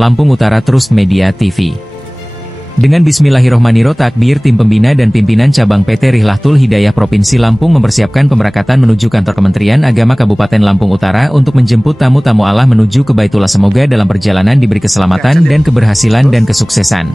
Lampung Utara Trust Media TV. Dengan bismillahirrohmanirrohim takbir, tim pembina dan pimpinan cabang PT Rihlatul Hidayah Provinsi Lampung mempersiapkan pemberangkatan menuju kantor Kementerian Agama Kabupaten Lampung Utara untuk menjemput tamu-tamu Allah menuju ke Baitullah. Semoga dalam perjalanan diberi keselamatan dan keberhasilan dan kesuksesan.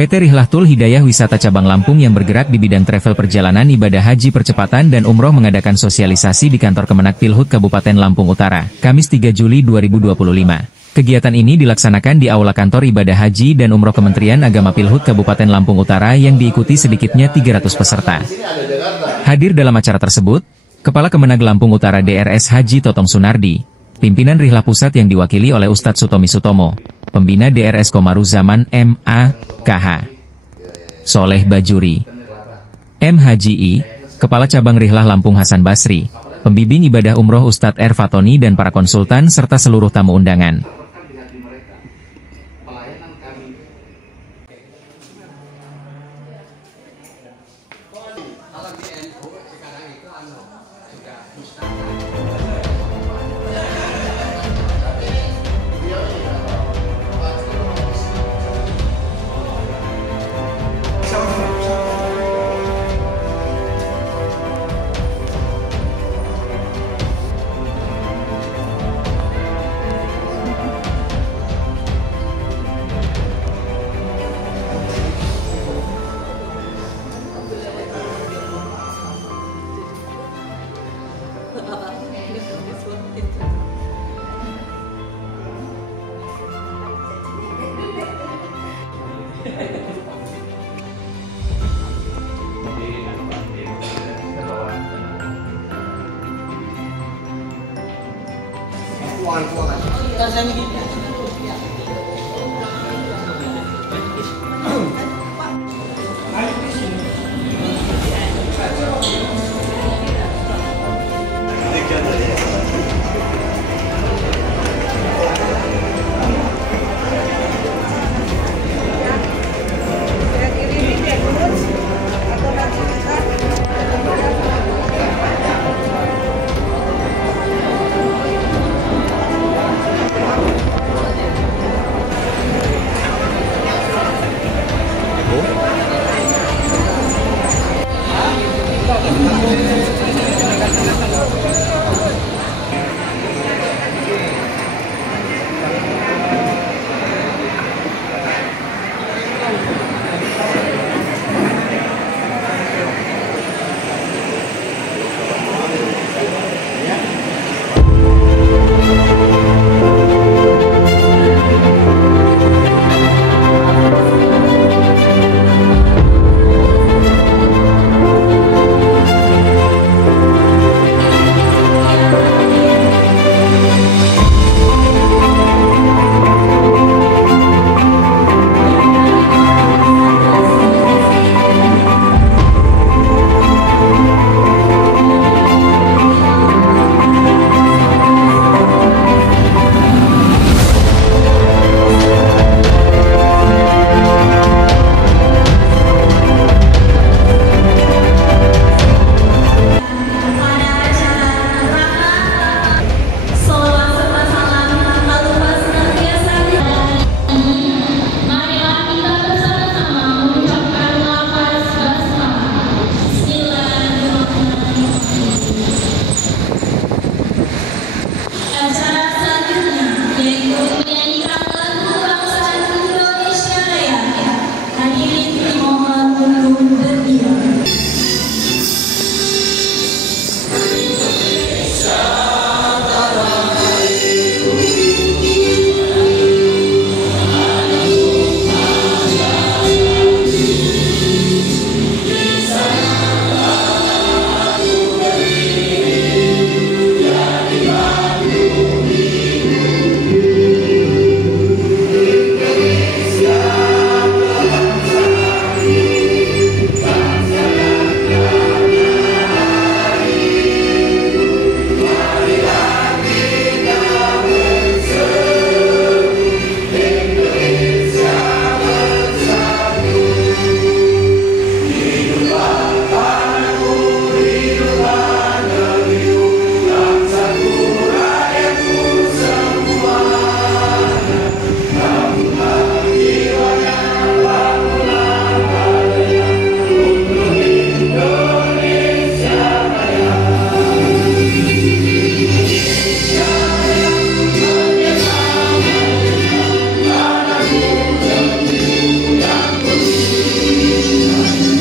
PT Rihlatul Hidayah Wisata Cabang Lampung yang bergerak di bidang travel perjalanan ibadah haji percepatan dan umroh mengadakan sosialisasi di kantor Kemenak Pilhut Kabupaten Lampung Utara, Kamis 3 Juli 2025. Kegiatan ini dilaksanakan di Aula Kantor Ibadah Haji dan Umroh Kementerian Agama Pilhut Kabupaten Lampung Utara yang diikuti sedikitnya 300 peserta. Hadir dalam acara tersebut, Kepala Kemenag Lampung Utara DRS Haji Totong Sunardi, pimpinan Rihlah Pusat yang diwakili oleh Ustadz Sutomi Sutomo, Pembina DRS Komaruzaman M.A. KH. Soleh Bajuri, M.H.J.I., Kepala Cabang Rihlah Lampung Hasan Basri, Pembimbing Ibadah Umroh Ustadz R. Fatoni dan para konsultan serta seluruh tamu undangan.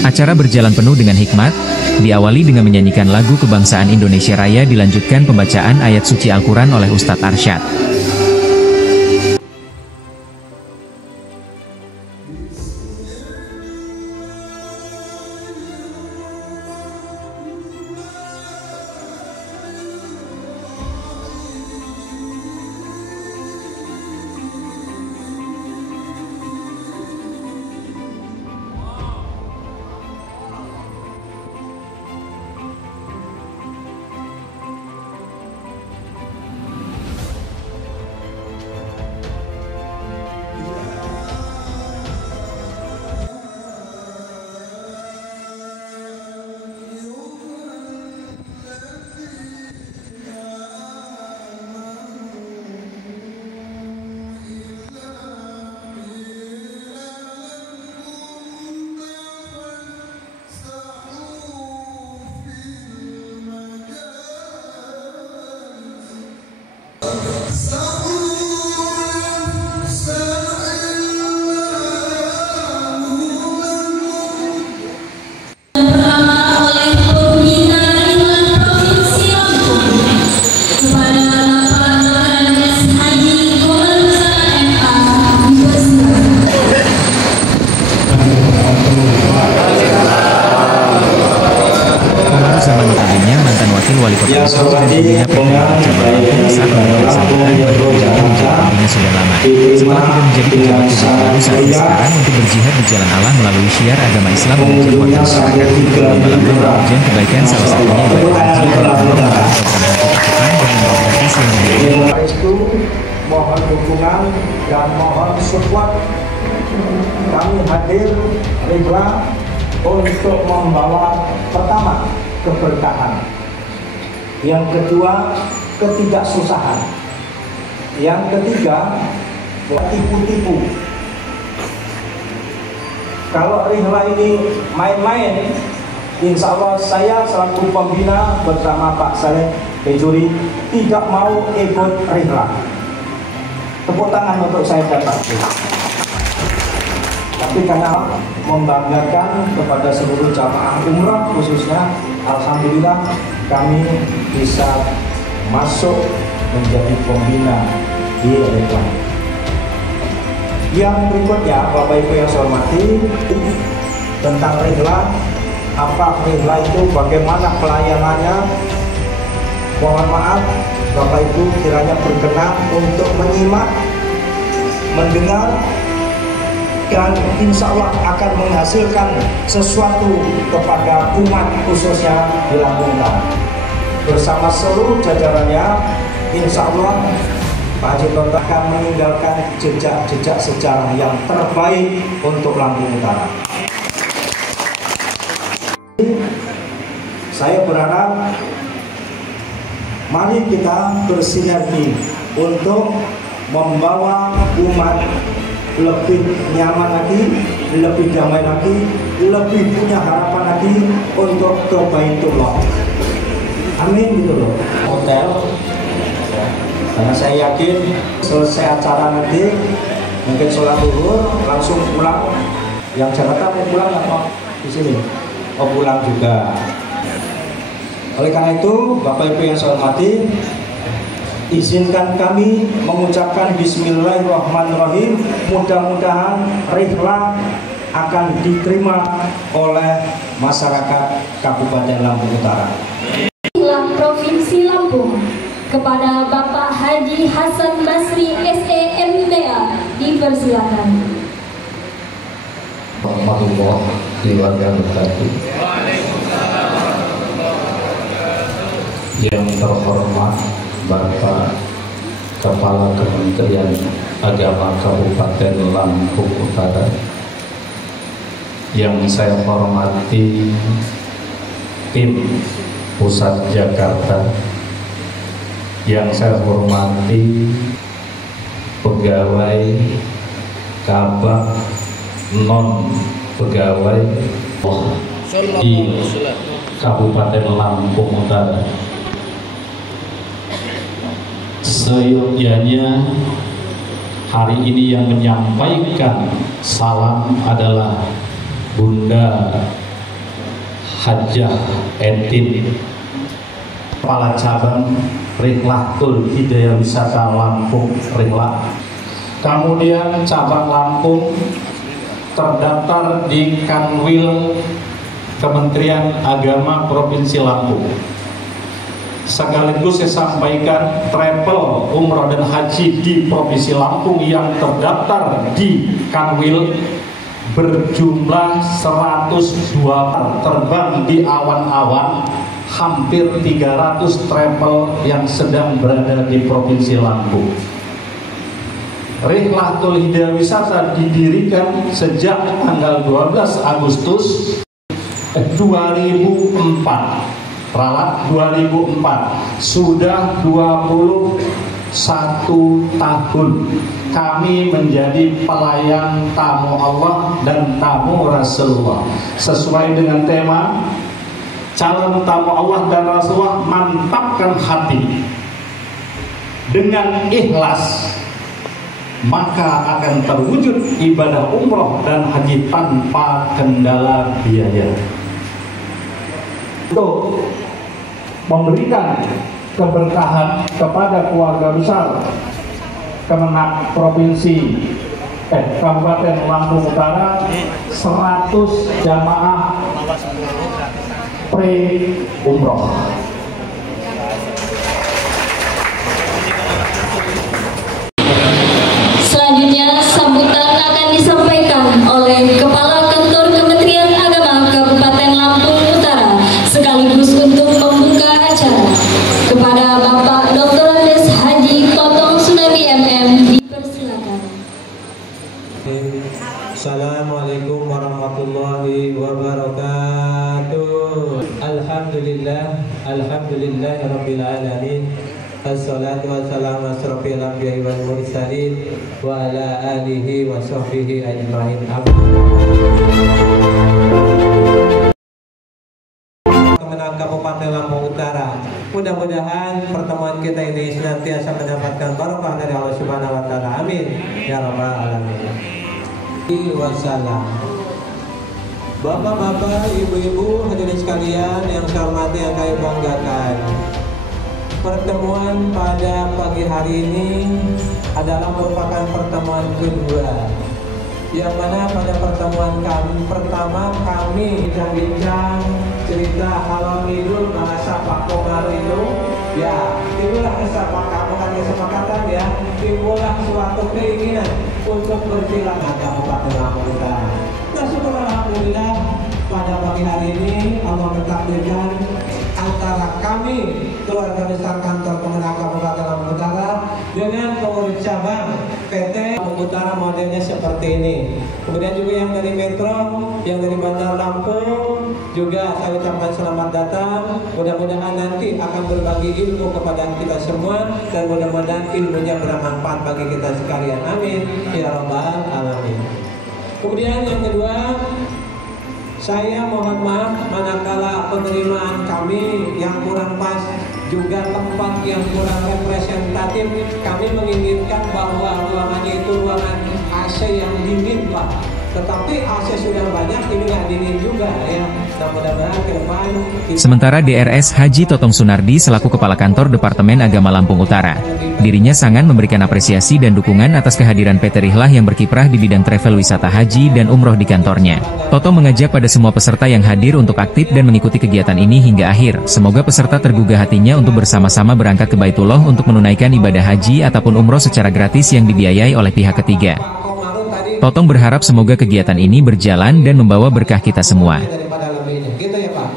Acara berjalan penuh dengan hikmat, diawali dengan menyanyikan lagu kebangsaan Indonesia Raya, dilanjutkan pembacaan ayat suci Al-Quran oleh Ustadz Arsyad. Wali Kota Solo dan pembina PTRI Cabang Lampung saat memberikan sambutan bagi beliau menjadi pembina sudah lama. Setelah tidak menjadi pejabat publik baru saatnya sekarang untuk berjihad di jalan Allah melalui syiar agama Islam, mengajak warga masyarakat untuk lomba-lomba bertujuan kebaikan, salah satunya ibadah haji dengan program hati dan gratis yang itu mohon dukungan dan mohon support. Kami hadir rela untuk membawa pertama keberkahan, yang kedua ketidaksusahan, yang ketiga tipu-tipu. Kalau rihla ini main-main, insya Allah saya selaku pembina bersama Pak Saleh Bejuri tidak mau ikut rihla. Tepuk tangan untuk saya dan Pak. Tapi karena membanggakan kepada seluruh jamaah umrah khususnya, alhamdulillah kami bisa masuk menjadi pembina di rihla. Yang berikutnya, Bapak Ibu yang saya hormati, tentang rihla, apa rihla itu, bagaimana pelayanannya. Mohon maaf Bapak Ibu kiranya berkenan untuk menyimak, mendengar, dan insya Allah akan menghasilkan sesuatu kepada umat khususnya di Lampung Utara. Bersama seluruh jajarannya, insya Allah Pak Haji Toto akan meninggalkan jejak-jejak sejarah yang terbaik untuk Lampung Utara. Saya berharap mari kita bersinergi untuk membawa umat lebih nyaman lagi, lebih damai lagi, lebih punya harapan lagi untuk ke Baitullah. Amin gitu loh. Hotel, karena saya yakin selesai acara nanti mungkin sholat zuhur langsung pulang. Yang Jakarta mau pulang apa di sini? Oh, pulang juga. Oleh karena itu, Bapak Ibu yang saya hormati, izinkan kami mengucapkan Bismillahirrahmanirrahim. Mudah-mudahan rihla akan diterima oleh masyarakat Kabupaten Lampung Utara. Provinsi Lampung kepada Bapak Haji Hasan Basri SEMBA dipersilakan. Warahmatullahi wabarakatuh. Yang terhormat Bapak Kepala Kementerian Agama Kabupaten Lampung Utara, yang saya hormati tim Pusat Jakarta, yang saya hormati pegawai Kabak non pegawai di Kabupaten Lampung Utara. Seyogyanya hari ini yang menyampaikan salam adalah Bunda Hajjah Entin, Kepala Cabang Rihlatul Hidayah Wisata Lampung Rihlah. Kemudian cabang Lampung terdaftar di Kanwil Kementerian Agama Provinsi Lampung. Sekaligus saya sampaikan travel umroh dan haji di Provinsi Lampung yang terdaftar di Kanwil berjumlah 102 terbang di awan-awan, hampir 300 travel yang sedang berada di Provinsi Lampung. Rihlatul Hidayah Wisata didirikan sejak tanggal 12 Agustus 2004. Ralat 2004, sudah 21 tahun kami menjadi pelayan tamu Allah dan tamu Rasulullah. Sesuai dengan tema calon tamu Allah dan Rasulullah, mantapkan hati dengan ikhlas, maka akan terwujud ibadah umroh dan haji tanpa kendala biaya. Untuk memberikan keberkahan kepada keluarga besar Kemenak Kabupaten Lampung Utara, 100 jamaah pre-umroh. Selanjutnya sambutan akan disampaikan oleh Kepala Kantor Kementerian Agama Kabupaten Lampung Utara sekaligus untuk membuka acara. Kepada Bapak Dr. Andes Haji Totong Sunardi MM dipersilakan. Assalamualaikum warahmatullahi wabarakatuh. Alhamdulillahirabbil alamin. Assalatu wassalamu asrofil anbiya'i wal mursalin wa ala alihi wa sahbihi ajmain. Kemenang Kabupaten Lampung Utara. Mudah-mudahan pertemuan kita ini senantiasa mendapatkan barokah dari Allah Subhanahu wa taala. Amin ya rabbal alamin. Wassalam. Bapak-bapak, ibu-ibu, hadirin sekalian yang saya hormati, yang kami banggakan. Pertemuan pada pagi hari ini adalah merupakan pertemuan kedua, yang mana pada pertemuan kami pertama kami bincang cerita halal ngidul bahasa Pak Komar itu, ya timbullah kesepakatan ya, timbullah suatu keinginan untuk bersilaturahmi Kabupaten Lampung Utara. Nah, syukur alhamdulillah pada pagi hari ini Allah mentakdirkan antara kami keluarga besar kantor Kemenang Kabupaten Lampung Utara dengan pengurus cabang PT Lampung Utara modelnya seperti ini. Kemudian juga yang dari Metro, yang dari Bandar Lampung juga saya ucapkan selamat datang. Mudah-mudahan nanti akan berbagi ilmu kepada kita semua dan mudah-mudahan ilmunya bermanfaat bagi kita sekalian. Amin ya rabbal alamin. Kemudian yang kedua, saya mohon maaf manakala penerimaan kami yang kurang pas, juga tempat yang kurang representatif. Kami menginginkan bahwa ruangannya itu ruangan AC yang dingin, Pak. Tetapi AC sudah banyak, ini nggak dingin juga ya. Mudah-mudahan ke depan. Sementara DRS Haji Totong Sunardi selaku Kepala Kantor Departemen Agama Lampung Utara, dirinya sangat memberikan apresiasi dan dukungan atas kehadiran PT Rihlah yang berkiprah di bidang travel wisata haji dan umroh di kantornya. Toto mengajak pada semua peserta yang hadir untuk aktif dan mengikuti kegiatan ini hingga akhir. Semoga peserta tergugah hatinya untuk bersama-sama berangkat ke Baitullah untuk menunaikan ibadah haji ataupun umroh secara gratis yang dibiayai oleh pihak ketiga. Totong berharap semoga kegiatan ini berjalan dan membawa berkah kita semua. Gitu ya Pak.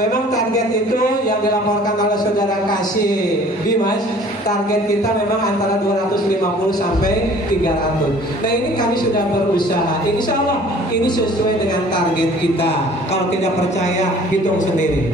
Memang target itu yang dilaporkan oleh saudara Kasih Dimas, target kita memang antara 250 sampai 300. Nah ini kami sudah berusaha. Insya Allah ini sesuai dengan target kita. Kalau tidak percaya, hitung sendiri.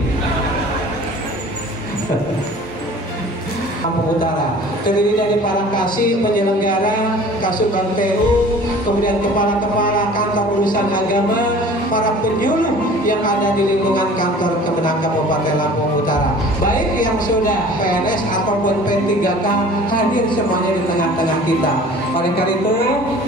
Lampung Utara terdiri dari para kasih penyelenggara, Kasubag PU, kemudian kepala-kepala kantor urusan agama, para penyuluh yang ada di lingkungan kantor Kemenang Kabupaten Lampung Utara, baik yang sudah PNS ataupun P3K, hadir semuanya di tengah-tengah kita. Oleh karena itu,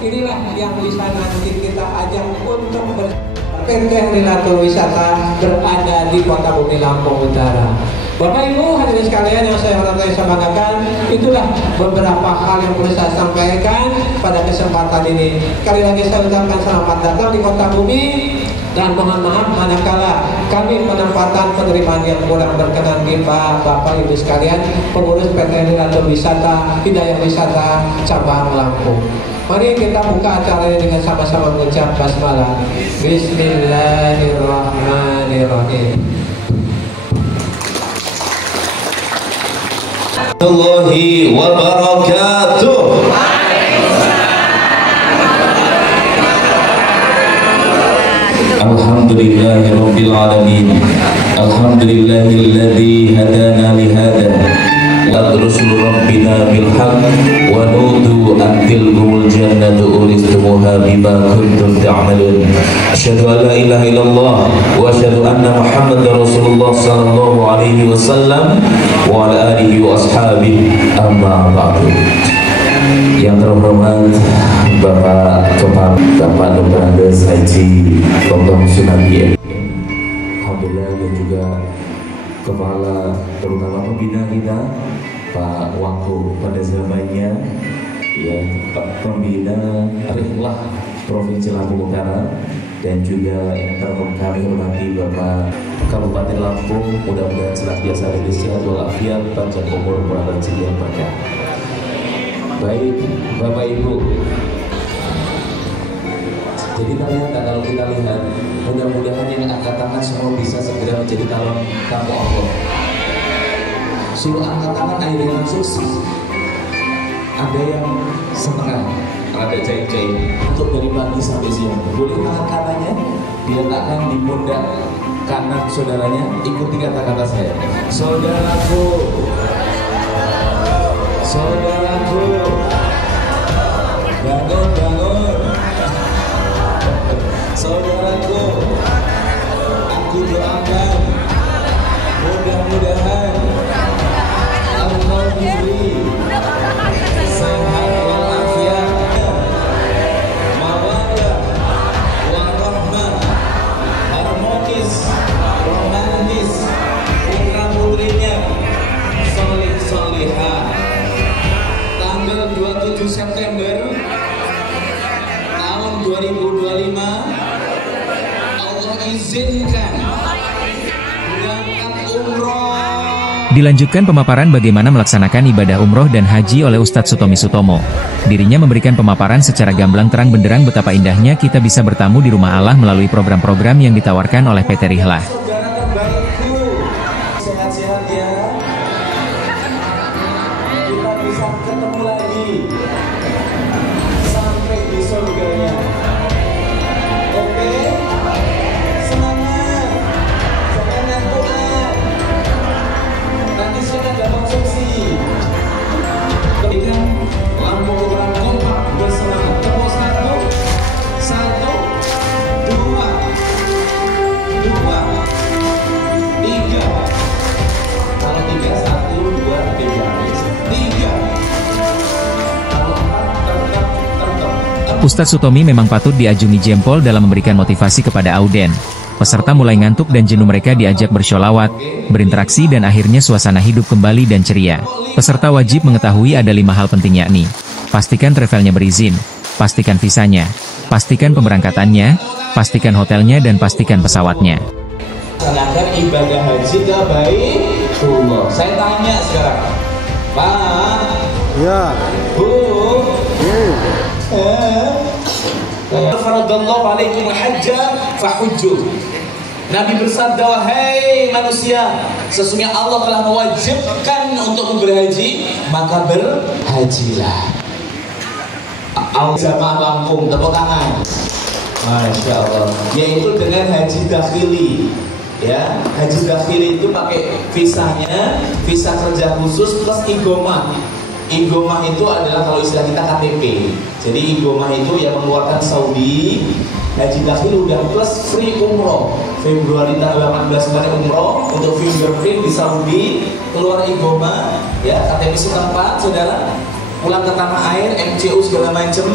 inilah yang bisa nanti kita ajak untuk bersama PT Rilatul Wisata berada di Kota Bumi Lampung Utara. Bapak Ibu hadirin sekalian yang saya hormati dan banggakan, itulah beberapa hal yang perlu saya sampaikan pada kesempatan ini. Sekali lagi saya ucapkan selamat datang di Kota Bumi, dan mohon maaf manakala kami penempatan penerimaan yang kurang berkenan di Bapak Ibu sekalian, pengurus PT Rilatul Wisata, Hidayah Wisata Cabang Lampung. Mari kita buka acaranya dengan sama-sama mengucap basmalah. Bismillahirrahmanirrahim. Allahi wa barakatuh. Alhamdulillahi rabbil alamin. Alhamdulillahilladzi hadana li hada wa rusul rabbina bil haqq wa nudu an tilkumul jannatu uristumuha bima kuntum ta'malun. Asyhadu an la ilaha illallah wa asyhadu anna Muhammadar Rasulullah sallallahu alaihi wasallam wa ala alihi wa ashabihi, amma ba'du. Yang terhormat Bapak Kepala, Bapak Dr. Andes Haji Dr. Sunandi, alhamdulillah, dan juga Kepala terutama pembina kita Pak Wako pada zamannya, ya, Pak Pembina Rihlah Provinsi Lampung Utara, dan juga yang kami hormati Bapak Kabupaten Lampung, mudah-mudahan senantiasa diberi sehat walafiat, panjang umur, murah rezeki yang berkah. Baik Bapak Ibu, jadi ternyata kalau kita lihat, mudah-mudahan yang angkat tangan semua bisa segera menjadi calon tamu Allah. Suruh angkat tangan akhirnya langsung ada yang setengah, ada jahit-jahit untuk dari pagi sampai siang. Boleh tangan kanannya diletakkan di pundak kanan saudaranya, ikuti kata-kata saya. Saudaraku, saudaraku, bangun, bangun. Saudaraku, aku doakan mudah-mudahan Allah diberi sehat walafiat, mawaddah warahmah, harmonis, romantis, putra putrinya solih solihah. Tanggal 27 September tahun 2025 Allah izinkan berangkat umroh. Dilanjutkan pemaparan bagaimana melaksanakan ibadah umroh dan haji oleh Ustadz Sutomi Sutomo. Dirinya memberikan pemaparan secara gamblang terang benderang betapa indahnya kita bisa bertamu di rumah Allah melalui program-program yang ditawarkan oleh PT Rihlah. Saudara terbaikku, sehat-sehat ya. Kita bisa ketemu lagi sampai di surganya. Oke? Semangat, jangan ngantukan. Nanti sudah ada konsumsi. Berikan lampu ukuran kompak bersemangat. Tepuk satu, dua, tiga. Kalau tiga, satu, dua, tiga. Tiga. Kalau empat, tertep. Ustadz Sutomi memang patut diajungi jempol dalam memberikan motivasi kepada auden. Peserta mulai ngantuk dan jenuh, mereka diajak bersholawat, berinteraksi, dan akhirnya suasana hidup kembali dan ceria. Peserta wajib mengetahui ada 5 hal penting, yakni pastikan travelnya berizin, pastikan visanya, pastikan pemberangkatannya, pastikan hotelnya, dan pastikan pesawatnya. Laksanakan ibadah haji ke Baitullah. Saya tanya sekarang, Pak, ya, Bu, faradallahu alaikum hajja fahujju. Nabi bersabda, wahai manusia, sesungguhnya Allah telah mewajibkan untuk berhaji, maka berhajilah. Jamaah Lampung, tepuk tangan. Masya Allah. Yaitu dengan haji dakhili. Ya, haji dakhili itu pakai visanya, visa kerja khusus plus igomah. Igomah itu adalah kalau istilah kita KTP. Jadi igomah itu yang mengeluarkan Saudi. Haji dakhili udah plus free umroh. Februari tanggal 18 kemarin umroh untuk fingerprint di Saudi, keluar igomah, ya, KTP setempat, saudara, pulang ke tanah air, MCU segala macam.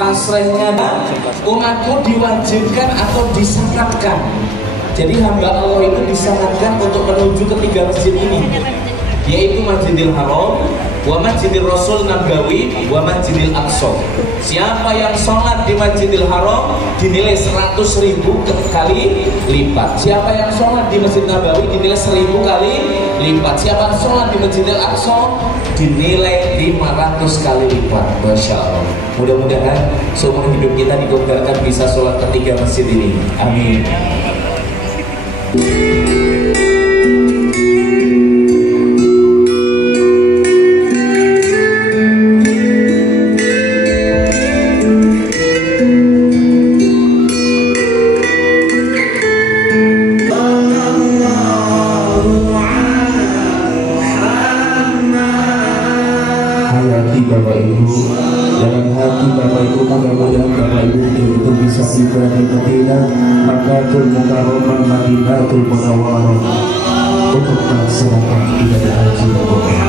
tasrehnya, umatku diwajibkan atau disyaratkan. Jadi hamba Allah itu disyaratkan untuk menuju ketiga masjid ini, yaitu Masjidil Haram, wa Masjidil Rasul Nabawi, wa Masjidil Aqsa. Siapa yang sholat di Masjidil Haram dinilai 100.000 kali lipat. Siapa yang sholat di Masjid Nabawi dinilai 1000 kali lipat. Siapa yang sholat di Masjidil Aqsa dinilai 500 kali lipat. Masya Allah. Mudah-mudahan seumur hidup kita dikobarkan bisa sholat ketiga masjid ini. Amin. Bapak Ibu, dalam hati Bapak Ibu, mudah-mudahan Bapak Ibu betul-betul bisa tiba di Madinah, Makkahul Mukarramah, Madinatul Munawwarah untuk melaksanakan ibadah haji dan umrah.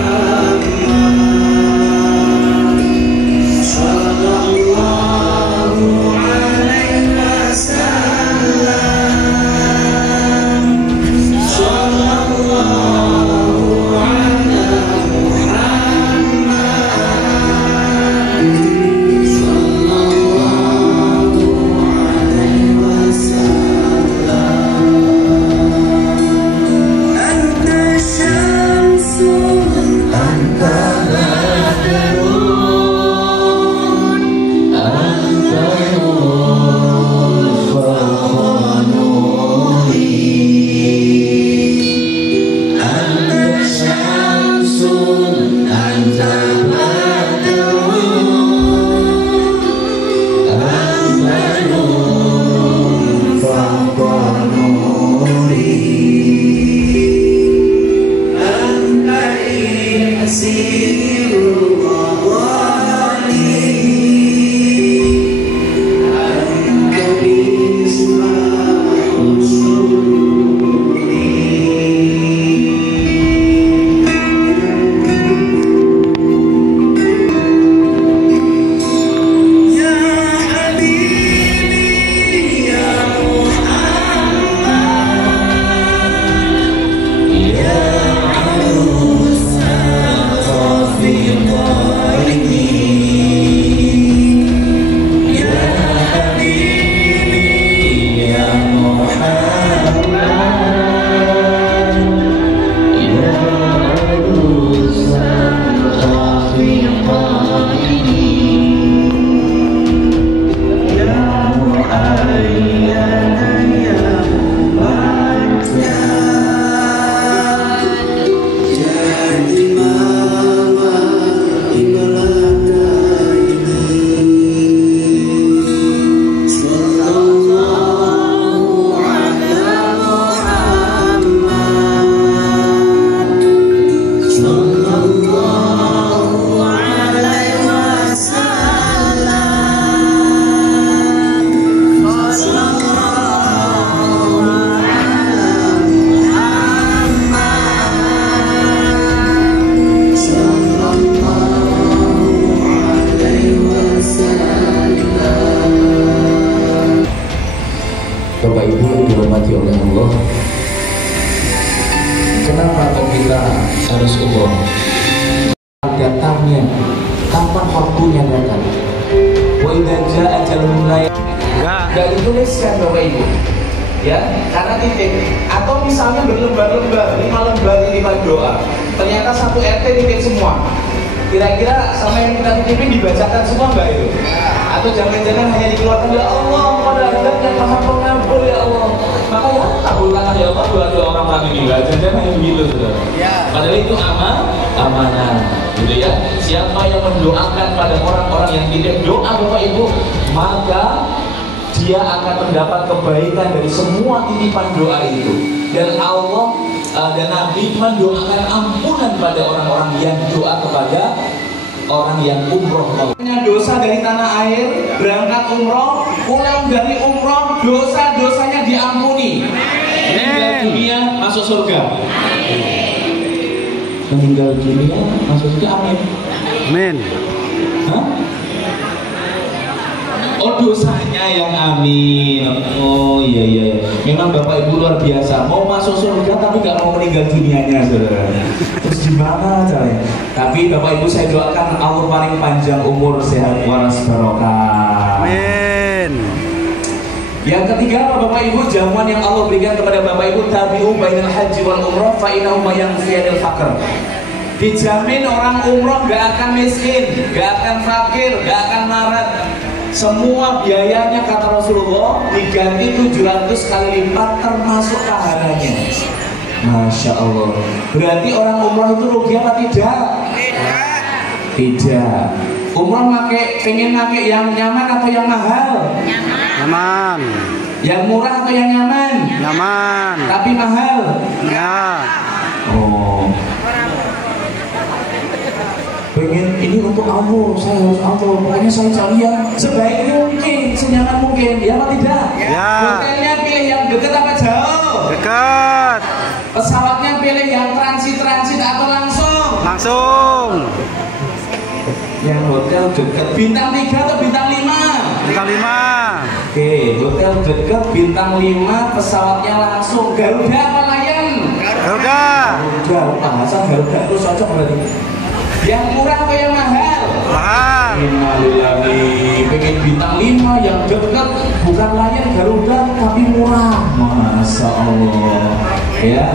Bapak Ibu yang dihormati oleh Allah, kenapa kok kita harus umroh? Datangnya, kapan waktunya datang? Wa idza jaa ajalun la enggak dituliskan Bapak Ibu. Ya, karena titik. Atau misalnya berlembar-lembar, 5 lembar titipan doa. Ternyata satu RT titip semua. Kira-kira sama yang kita titipin dibacakan semua enggak itu? Atau jangan-jangan hanya dikeluarkan, ya Allah, pada adat yang maha pengabul ya Allah. Maka ya kabulkanlah ya Allah doa orang mati ini. Jangan hanya begitu saudara. Padahal itu amanah, gitu ya. Siapa yang mendoakan pada orang-orang yang titip doa Bapak Ibu, maka dia akan mendapat kebaikan dari semua titipan doa itu. Dan Allah dan Nabi mendoakan ampunan pada orang-orang yang doa kepada orang yang umroh. Dosa dari tanah air, berangkat umroh, pulang dari umroh, dosa-dosanya diampuni. Meninggal dunia masuk surga. Meninggal dunia masuk surga, amin. Amin. Hah? semuanya yang amin. Oh iya. Memang Bapak Ibu luar biasa. Mau masuk surga tapi nggak mau meninggal dunianya, saudara. Terus gimana caranya? Tapi Bapak Ibu saya doakan Allah paling panjang umur, sehat waras barokah. Amin. Yang ketiga, Bapak Ibu, jamuan yang Allah berikan kepada Bapak Ibu, tabi'u bainal haji wal umrah fa innahu ma yanfiyadil faqr. Dijamin orang umroh gak akan miskin, gak akan fakir, gak akan marat. Semua biayanya kata Rasulullah diganti 700 kali lipat termasuk pahalanya. Masya Allah. Berarti orang umroh itu rugi apa tidak? Tidak. Umroh pengen pakai yang nyaman atau yang mahal? Nyaman. Yang murah atau yang nyaman? Nyaman. Tapi mahal? Ya. Oh. Pengen ini untuk Allah, saya harus Allah. Pokoknya saya cari yang sebaik mungkin, senyaman mungkin. Ya apa tidak? Ya. Hotelnya pilih yang dekat apa jauh? Dekat. Pesawatnya pilih yang transit atau langsung? Langsung. Yang hotel dekat. Bintang 3 atau bintang 5? Bintang 5. Oke, hotel dekat bintang 5, pesawatnya langsung. Garuda apa Lion? Garuda. Garuda, bahasan Garuda terus cocok berarti. Yang murah apa yang mahal? Mahal. Innalillahi. Pengen bintang 5 yang dekat, bukan Lion Garuda tapi murah. Masya Allah. Ya.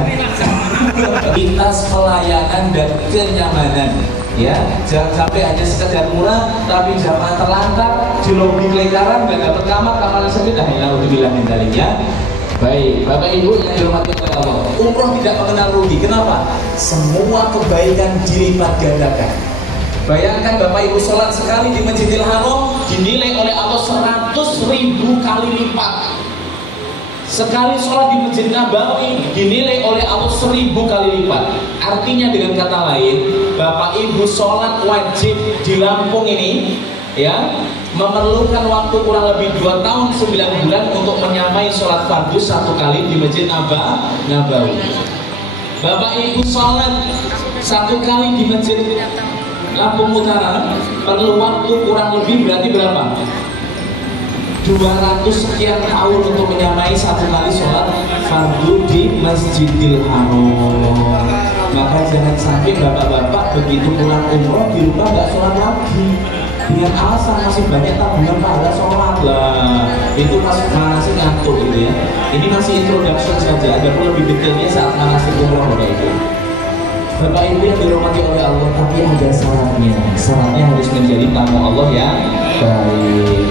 Lintas pelayanan dan kenyamanan. Ya, jangan sampai hanya sekedar murah tapi jamaah terlantar di lobi kelingkaran, nggak dapat kamar sempit. Nah, alhamdulillah mendalinya. Baik, Bapak Ibu yang dihormati oleh Allah, umroh tidak mengenal rugi. Kenapa? Semua kebaikan dilipat gandakan. Bayangkan Bapak Ibu sholat sekali di Masjidil Haram dinilai oleh Allah 100.000 kali lipat. Sekali sholat di Masjid Nabawi dinilai oleh Allah 1000 kali lipat. Artinya dengan kata lain, Bapak Ibu sholat wajib di Lampung ini ya memerlukan waktu kurang lebih 2 tahun 9 bulan untuk menyamai sholat fardu 1 kali di Masjid Nabawi. Bapak Ibu sholat 1 kali di Masjid Lampung Utara perlu waktu kurang lebih berarti berapa? 200 sekian tahun untuk menyamai 1 kali sholat fardu di Masjidil Haram. Maka jangan sampai bapak-bapak begitu pulang umroh di rumah nggak sholat lagi dengan alasan masih banyak tabungan pahala sholat lah. Itu masih manasik ngantuk gitu ya. Ini masih introduction saja. Ada pun lebih detailnya saat manasik umroh Bapak Ibu. Bapak Ibu yang dirahmati oleh Allah, tapi ada syaratnya. Syaratnya harus menjadi tamu Allah yang baik.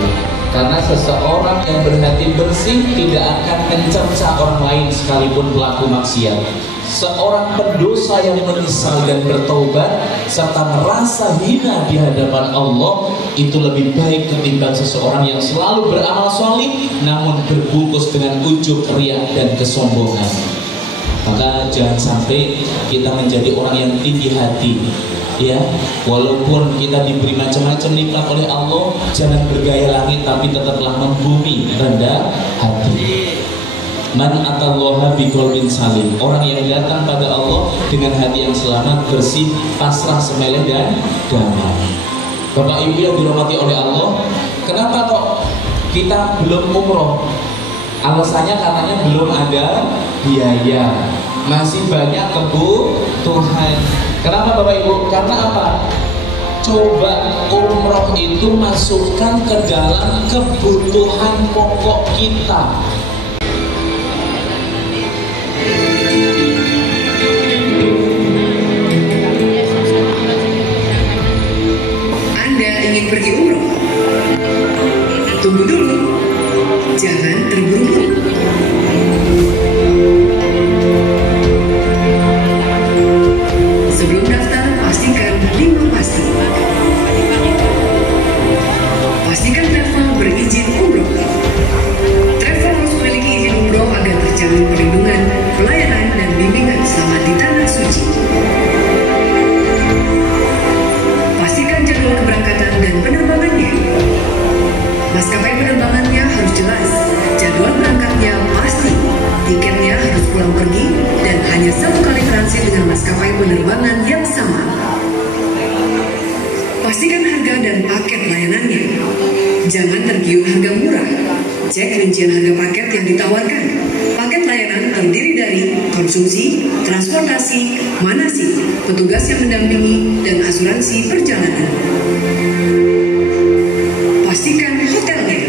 Karena seseorang yang berhati bersih tidak akan mencerca orang lain sekalipun pelaku maksiat. Seorang pendosa yang menyesal dan bertaubat serta merasa hina di hadapan Allah itu lebih baik ketimbang seseorang yang selalu beramal solih namun berbungkus dengan ujub, riya dan kesombongan. Maka jangan sampai kita menjadi orang yang tinggi hati. Ya, walaupun kita diberi macam-macam nikmat oleh Allah, jangan bergaya langit tapi tetaplah membumi, rendah hati. Man atallaha biqalbin salim. Orang yang datang pada Allah dengan hati yang selamat, bersih, pasrah, semeleh dan damai. Bapak Ibu yang dirahmati oleh Allah, kenapa kok kita belum umroh? Alasannya katanya belum ada biaya, masih banyak kebutuhan. Kenapa Bapak Ibu? Karena apa? Coba umroh itu masukkan ke dalam kebutuhan pokok kita. Anda ingin pergi umroh? Tunggu dulu, jangan terburu-buru. Sebelum daftar, pastikan 5 pasti. Pastikan travel berizin umroh. Travel harus memiliki izin umroh agar terjamin perlindungan, pelayanan, dan bimbingan selama di tanah suci. Pastikan jadwal keberangkatan dan penerbangannya. Maskapai penerbangannya harus jelas, jadwal berangkatnya pasti, tiketnya harus pulang pergi, dan hanya 1 kali transit dengan maskapai penerbangan yang sama. Pastikan harga dan paket layanannya. Jangan tergiur harga murah. Cek rincian harga paket yang ditawarkan. Paket layanan terdiri dari konsumsi, transportasi, manasik, petugas yang mendampingi, dan asuransi perjalanan. Pastikan hotelnya.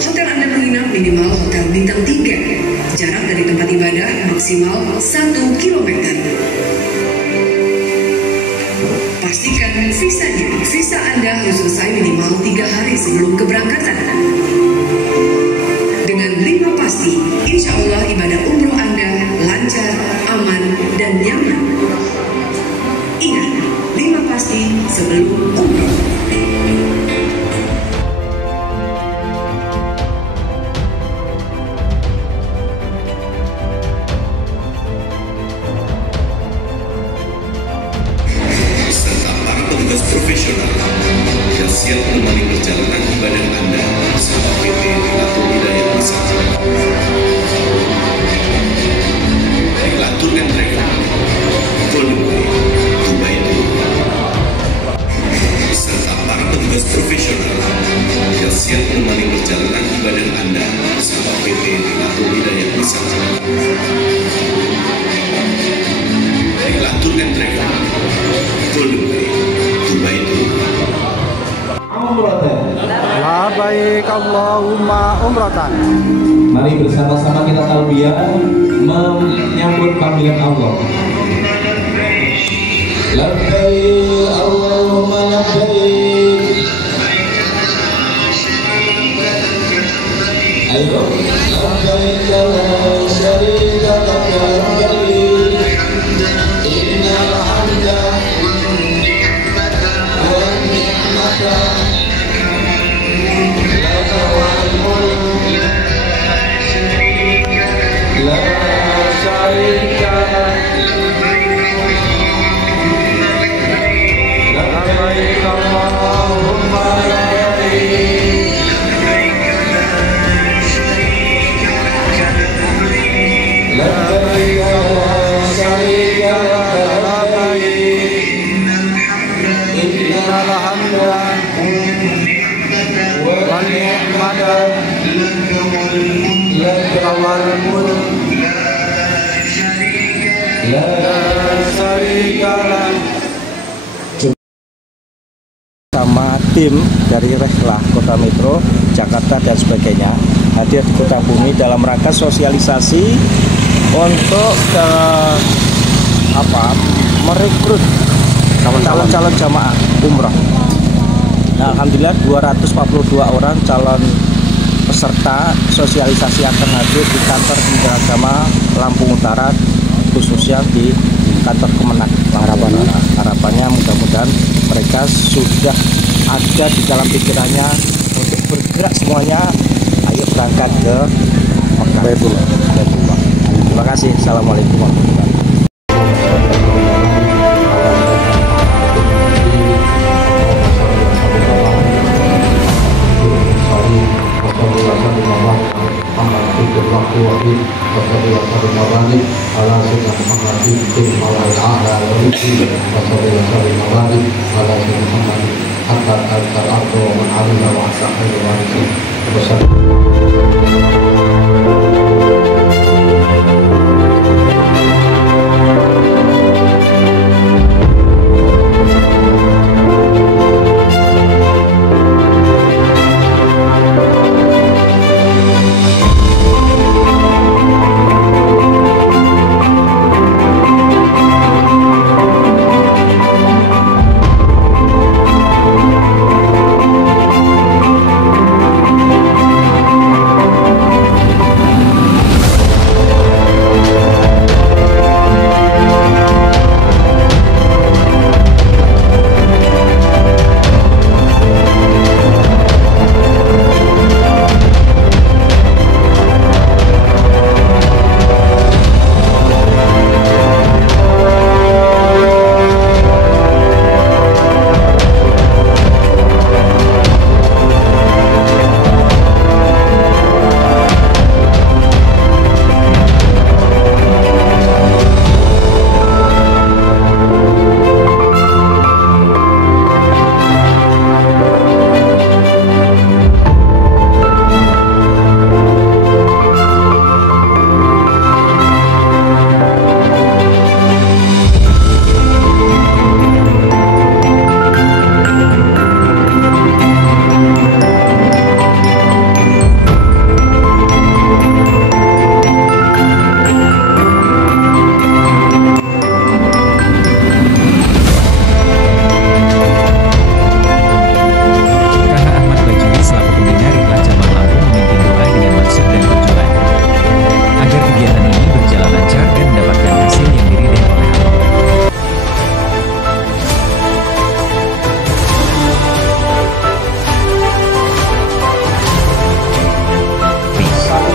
Hotel Anda menginap minimal hotel bintang 3. Jarak dari tempat ibadah maksimal 1 km. Pastikan visanya. Visa Anda harus selesai minimal 3 hari sebelum keberangkatan. Dengan 5 pasti, insya Allah ibadah umroh Anda lancar, aman, dan nyaman. Ingat, 5 pasti sebelum umroh. Serta para petugas profesional yang siap menemani perjalanan ibadah Anda bersama PT Rihlatul Hidayah Wisata. Rihlatul and Travel, Tolongwe, Dubai Dulu. Serta para petugas profesional yang siap menemani perjalanan ibadah Anda bersama PT Rihlatul Hidayah Wisata. Rihlatul and Travel, Tolongwe, Dubai Dulu. Labbaik Allahumma umratan. Mari bersama-sama kita talbiyah menyambut panggilan Allah. Labbaik Allahumma labbaik. Ayo. Labbaik la syarika lak labbaik. Innal hamda wan ni'mata sama tim dari Rehlah Kota Metro, Jakarta dan sebagainya hadir di Kota Bumi dalam rangka sosialisasi untuk merekrut calon-calon jamaah umrah. Nah, alhamdulillah 242 orang calon peserta sosialisasi akan hadir di kantor Kementerian Agama Lampung Utara, khususnya di kantor Kemenak. Harapannya mudah-mudahan mereka sudah ada di dalam pikirannya untuk bergerak semuanya. Ayo berangkat ke Mekah. Terima kasih. Assalamualaikum warahmatullahi wabarakatuh.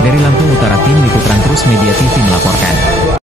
Dari Lampung Utara, tim Liputan Terus Media TV melaporkan.